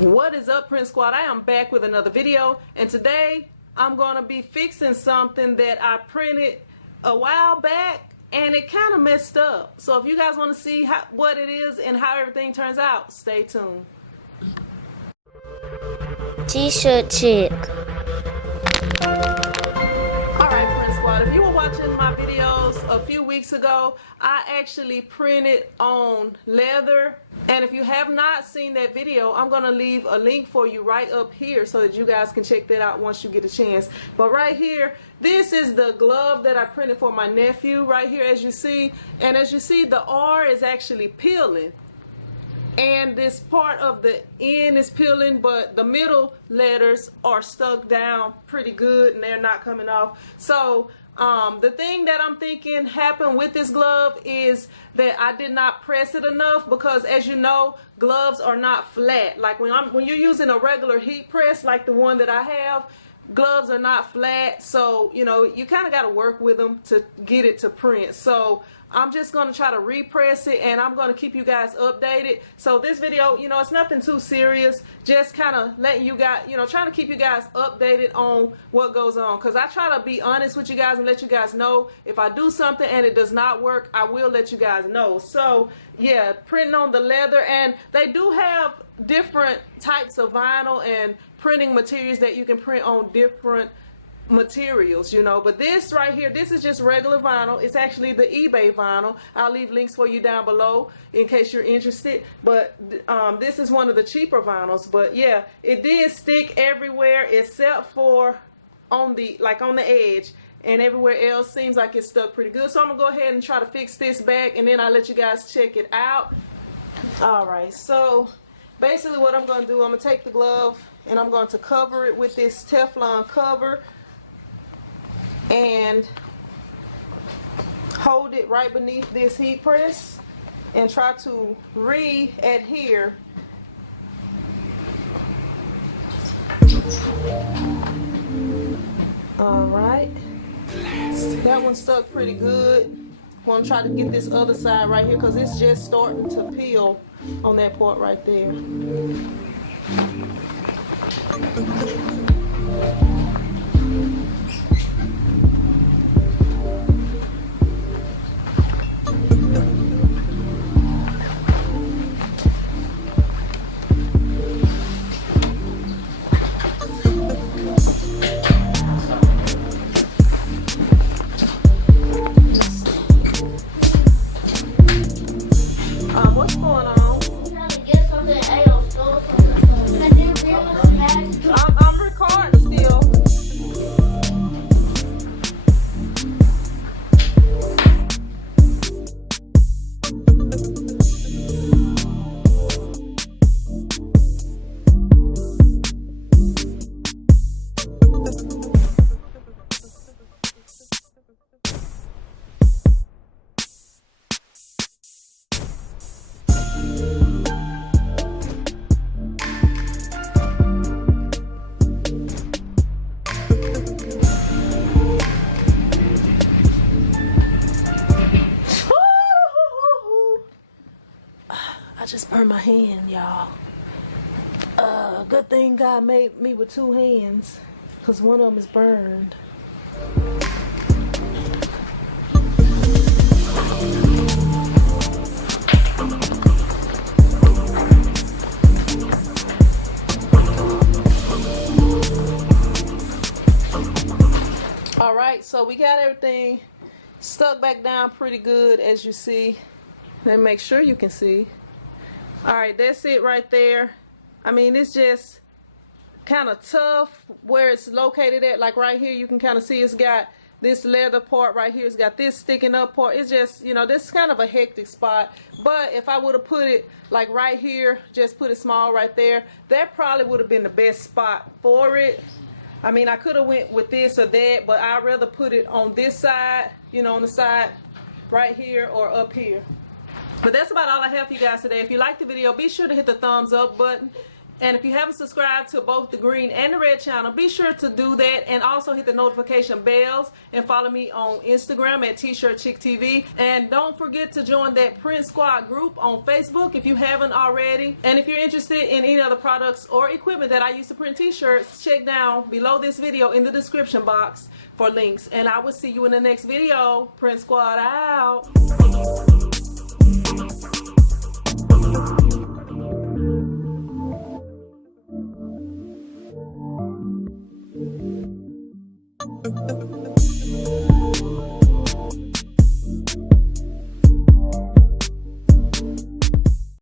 What is up, Print Squad? I am back with another video, and today I'm going to be fixing something that I printed a while back and it kind of messed up. So if you guys want to see what it is and how everything turns out, stay tuned. T-shirt chick. Alright, Print Squad, if you were watching my videos a few weeks ago, I actually printed on leather. And if you have not seen that video, I'm going to leave a link for you right up here so that you guys can check that out once you get a chance. But right here, this is the glove that I printed for my nephew right here, as you see. And as you see, the R is actually peeling. And this part of the N is peeling, but the middle letters are stuck down pretty good and they're not coming off. So the thing that I'm thinking happened with this glove is that I did not press it enough, because as you know, gloves are not flat. Like when you're using a regular heat press like the one that I have, gloves are not flat. So you know, you kind of got to work with them to get it to print. So I'm just going to try to repress it, and I'm going to keep you guys updated. So this video, you know, it's nothing too serious, just kind of letting you guys, you know, trying to keep you guys updated on what goes on, because I try to be honest with you guys and let you guys know if I do something and it does not work, I will let you guys know. So yeah, printing on the leather, and they do have different types of vinyl and printing materials that you can print on different materials, you know. But this right here, this is just regular vinyl. It's actually the eBay vinyl. I'll leave links for you down below in case you're interested. But this is one of the cheaper vinyls. But yeah, it did stick everywhere except for on the edge, and everywhere else seems like it's stuck pretty good. So I'm gonna go ahead and try to fix this back, and then I'll let you guys check it out. Alright, so basically what I'm gonna do, I'm gonna take the glove and I'm going to cover it with this Teflon cover and hold it right beneath this heat press and try to re-adhere. Alright, that one stuck pretty good. I'm going to try to get this other side right here, because it's just starting to peel on that part right there. What's going on? I'm recording still. I just burned my hand, y'all. Good thing God made me with two hands, because one of them is burned. Alright, so we got everything stuck back down pretty good, as you see. Let me make sure you can see. Alright, that's it right there. I mean, it's just kind of tough where it's located at. Like right here, you can kind of see it's got this leather part right here. It's got this sticking up part. It's just, you know, this is kind of a hectic spot. But if I would have put it like right here, just put it small right there, that probably would have been the best spot for it. I mean, I could have went with this or that, but I'd rather put it on this side, you know, on the side right here or up here. But that's about all I have for you guys today. If you liked the video, be sure to hit the thumbs up button. And if you haven't subscribed to both the green and the red channel, be sure to do that, and also hit the notification bells and follow me on Instagram at T-Shirt Chick TV. And don't forget to join that Print Squad group on Facebook if you haven't already. And if you're interested in any other products or equipment that I use to print t-shirts, check down below this video in the description box for links. And I will see you in the next video. Print Squad out. Thank you.